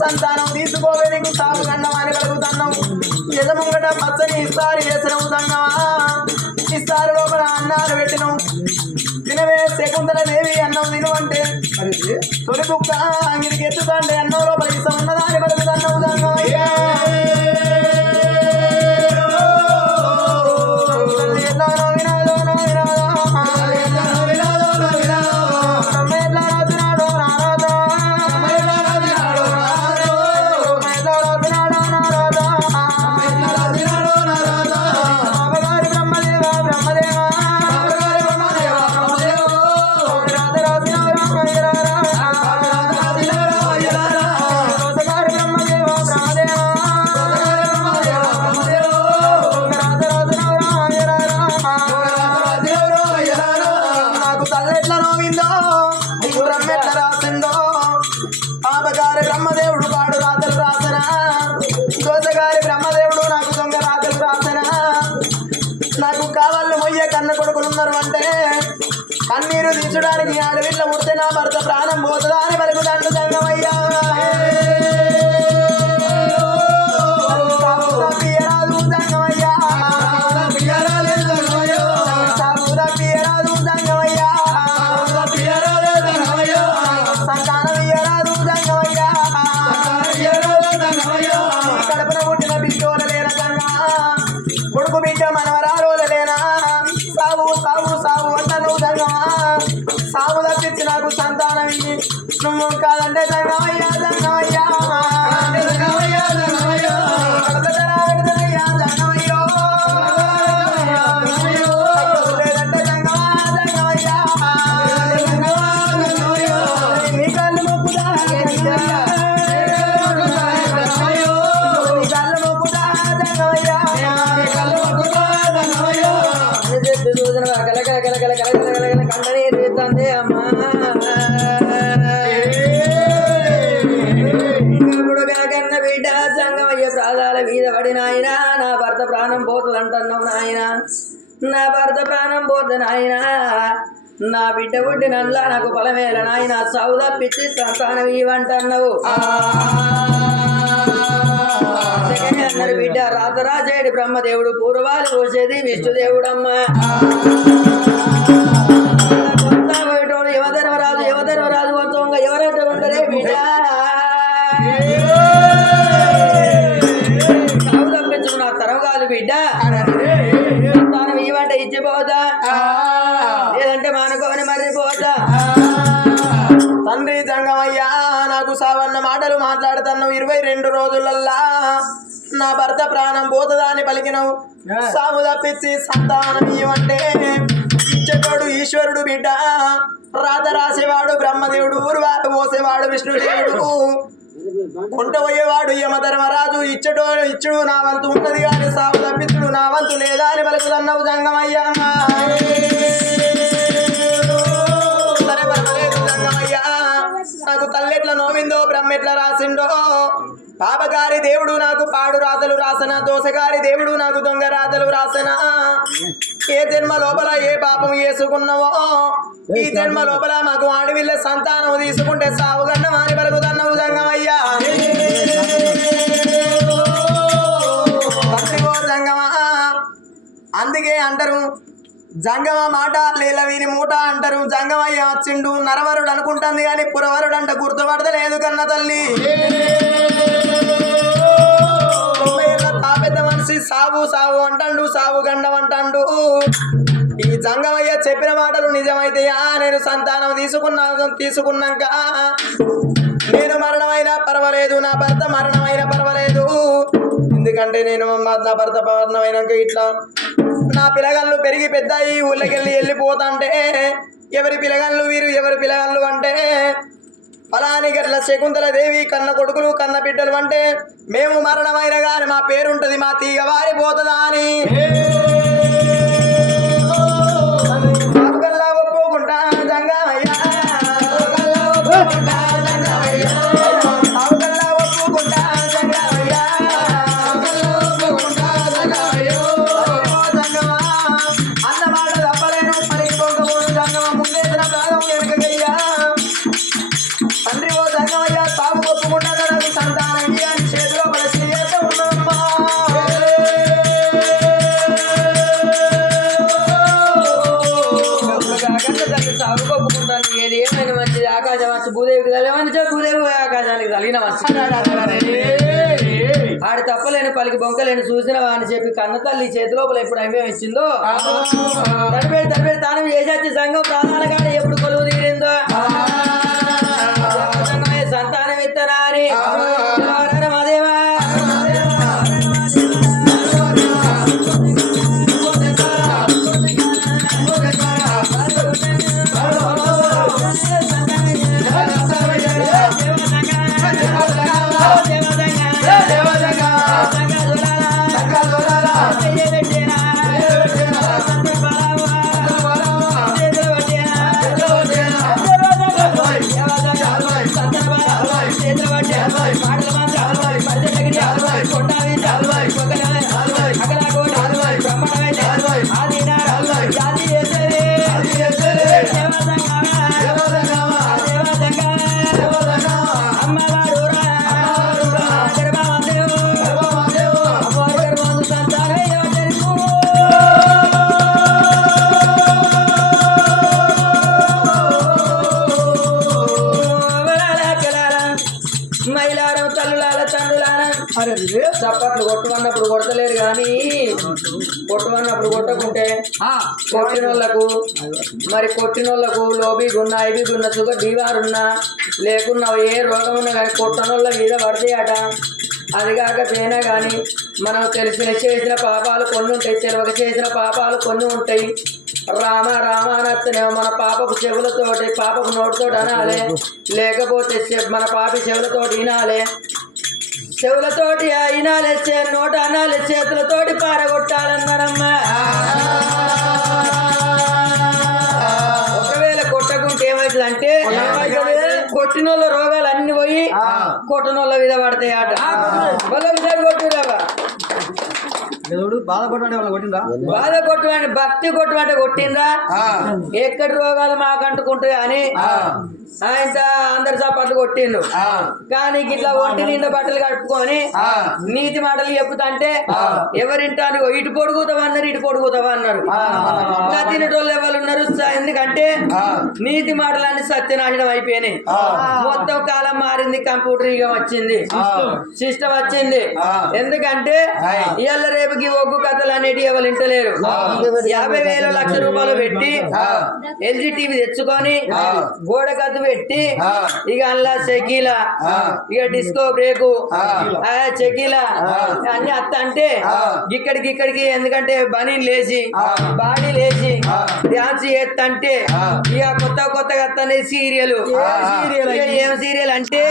సంతానం తీసుకోవే నీకు సాగు కన్నవాని కలుగుతున్నావు ఎదముంగట పచ్చని ఇస్తారు వేసినవుతున్నావా ఇస్తారు లోపల అన్నాలు పెట్టినావు తినవే శకుంతల దేవి అన్నం తినవంటే తొలి కుక్క అంగిరికి ఎత్తుతంటే అన్నం లోపల ఇష్టం ఉన్నదాన్ని కలుగుతున్నావు దంగమయ్యా పాపగారి బ్రహ్మదేవుడు పాడు రాతలు రాసనా దోసగారి బ్రహ్మదేవుడు నాకు దొంగ రాతలు రాసనా నాకు కావాళ్ళు మొయ్య కన్న కొడుకులున్నారు అంటే కన్నీరు తీర్చడానికి ఆడవిళ్ళ ముడితే నా భర్త ప్రాణం పోతుందా అని పలుకుతాండు దంగమయ్యా కొడుకు బిడ్డ మనవరాలోలేనా సాగు సాగు సాగు అంట నువ్వు దంగమా సాగు తప్పించి నాకు సంతానం ఇవి నువ్వు కాదంటే దంగమయ్యా దంగమయ్యా దంగమయ్యా దంగమయ్యో లేదంటే దంగమా దంగమయ్యా నీ కళ్ళు మొక్కుదా బిడ్డ సంగమయ్య ప్రాదాల మీద పడి నాయన నా భర్త ప్రాణం పోతుంది అంటున్నావు నాయన నా భర్త ప్రాణం పోతుంది నాయన నా బిడ్డ పుట్టి నల్లా నాకు పొలమేల నాయన సాగు తప్పించి సంతానం ఇవంటున్నావు అన్నారు బిడ్డ రాతరాజేడి బ్రహ్మదేవుడు పూర్వాలు పోసేది విష్ణుదేవుడమ్మ యువధర్మరాజు యువధర్మరాజు వంశంగా ఎవరంటే ఉండరే బిడ్డ సాగు తప్పించు నా తరం కాదు బిడ్డ సంతానం ఇవంటే ఇచ్చిపోతా లేదంటే మానుకోని మర్రిపోతా తండ్రి జంగమయ్యా నాకు సావన్న మాటలు మాట్లాడుతున్నావు 22 రోజులల్లా నా భర్త ప్రాణం పోతుందా అని పలికినవు సాగు తప్పించి సంతానం ఇవ్వంటే ఇచ్చేటోడు ఈశ్వరుడు బిడ్డ రాత రాసేవాడు బ్రహ్మదేవుడు ఊరువారు పోసేవాడు విష్ణుదేవుడు కొంట పోయేవాడు యమధర్మరాజు ఇచ్చటోడు ఇచ్చుడు నా వంతు ఉన్నది కానీ సాగు తప్పించుడు నా వంతు లేదా అని పలుకుతున్నావు జంగమయ్యా సరే పర్వాలేదు జంగమయ్యా నాకు తల్లెట్ల నోవిందో బ్రహ్మెట్ల రాసిండో పాపగారి దేవుడు నాకు పాడు రాతలు రాసన దోసగారి దేవుడు నాకు దొంగ రాతలు రాసన ఏ జన్మ లోపల ఏ పాపం చేసుకున్నావో ఈ జన్మ లోపల మాకు ఆడవిల్ల సంతానం తీసుకుంటే సావుగన్న మాని పలుకుతున్నావు జంగమయ్యా అందుకే అంటారు జంగమ మాట లీల వీని మూట అంటారు. జంగమయ్య వచ్చిండు నరవరుడు అనుకుంటుంది కానీ పురవరుడు అంట గుర్తుపడతలేదు కన్న తల్లి. పెద్ద మనిషి సాగు సాగు అంటాడు, సాగు గండం అంటాడు. ఈ జంగమయ్య చెప్పిన మాటలు నిజమైతేయా? నేను సంతానం తీసుకున్నాక నేను మరణమైనా పర్వాలేదు, నా భర్త మరణమైనా పర్వాలేదు. ఎందుకంటే నేను నా భర్త మరణమైనాక ఇట్లా నా పిల్లగాళ్ళు పెరిగి పెద్దాయి ఊళ్ళకెళ్ళి వెళ్ళిపోతాంటే ఎవరి పిల్లగాళ్ళు వీరు ఎవరి పిల్లగాళ్ళు అంటే ఫలాని గట్ల శకుంతల దేవి కన్న కొడుకులు కన్న బిడ్డలు అంటే మేము మరణమైన గాని మా పేరుంటది, మా తీగ వారిపోతుందా అని ఒప్పుకుంటా జంగమయ్య, ఒప్పుకుంటా జంగమయ్య, ఒప్పుకుంటా జంగమయ్య, అన్న మాట తప్పలేను పలికిపోకపోను జంగమ ముందేసిన భాగం వెనుకయ్యా. తండ్రి ఓ జంగమయ్య సాగు ఒప్పుకుంటా నాకు సంతానం అని చేతిలో పడి ఉన్నమ్మా. సాగు ఒప్పుకుంటాను, ఏది ఏమైనా మంచిది. ఆకాశం వచ్చి భూదేవికి తగ్గమని భూదేవి ఆకాశానికి తగిన ఆడి తప్పలేని పలికి బొంకలేని చూసిన అని చెప్పి కన్న తల్లి చేతి లోపల ఎప్పుడు అమ్మేం ఇచ్చిందో తడిపేడి తాను చేసొచ్చి సంఘం ప్రాణాల కాడ ఎప్పుడు కొలువు తీరిందో సంతానం ఇస్తారా అని మదేవా మహిళారం తల్లులాల తండ్రులారా చప్పట్లు కొట్టుకున్నప్పుడు కొడతలేరు కానీ కొట్టుకున్నప్పుడు కొట్టకుంటే కొట్టినోళ్లకు మరి కొట్టినోళ్లకు లోబీ గున్నా ఐబీ గున్న షుగర్ బీవారున్నా లేకున్నా ఏ రోగం ఉన్నా కానీ కొట్టనోళ్ళ మీద పడతాయట. అది కాక తేనా కానీ మనం తెలిసిన చేసిన పాపాలు కొన్ని ఉంటాయి, తెలియక చేసిన పాపాలు కొన్ని ఉంటాయి. రామ రామ అనత్తనేమో మన పాపపు చెవులతోటి పాపపు నోటితోటి అనాలే, లేకపోతే మన పాపి చెవులతోటి వినాలే, చెవులతోటి వినాలే, నోట అనాలే, చేతులతోటి పారగొట్టాలన్నారమ్మా. ఒకవేళ కొట్టకుంటే ఏమవుతుందంటే కొట్టినోళ్ళ రోగాలు అన్ని పోయి కొట్టనోళ్ళ మీద పడతాయి ఆట. కొట్టిరావా బాధ కొట్టువాడి భక్తి కొట్టువాడి కొట్టిందా ఎక్కడి రోగాలు మాకు అంటుకుంటాయి అని ఆయన అందరి చప్పట్లు కొట్టిండు. కానీ ఇట్లా ఒంటి నిండా బట్టలు కట్టుకొని నీతి మాటలు చెప్పుతంటే ఎవరింటాను ఇటు పొడుగుతావన్నారు ఇటు పొడుగుతావన్నారు. తినేటోళ్ళు ఎవరు ఉన్నారు? ఎందుకంటే నీతి మాటలన్నీ సత్యనాశనం అయిపోయినాయి. మొత్తం కాలం మారింది, కంప్యూటర్ యుగం వచ్చింది, సిస్టమ్ వచ్చింది. ఎందుకంటే ఇవాళ రేపుకి ఒగ్గు కథలు అనేటివి ఎవరు వింటలేరు. 50,000 లక్ష రూపాయలు పెట్టి ఎల్జీ టీవీ తెచ్చుకొని గోడ కథ పెట్టి ఇక అల్లా చెకీల ఇక డిస్కో బ్రేకు చెకీల అన్ని అత్త అంటే ఇక్కడికి ఎందుకంటే బనీ లేచి బాడీ లేచి డాన్స్ చేస్తంటే ఇక కొత్తగా అత్తనే సీరియల్. ఏం సీరియల్ అంటే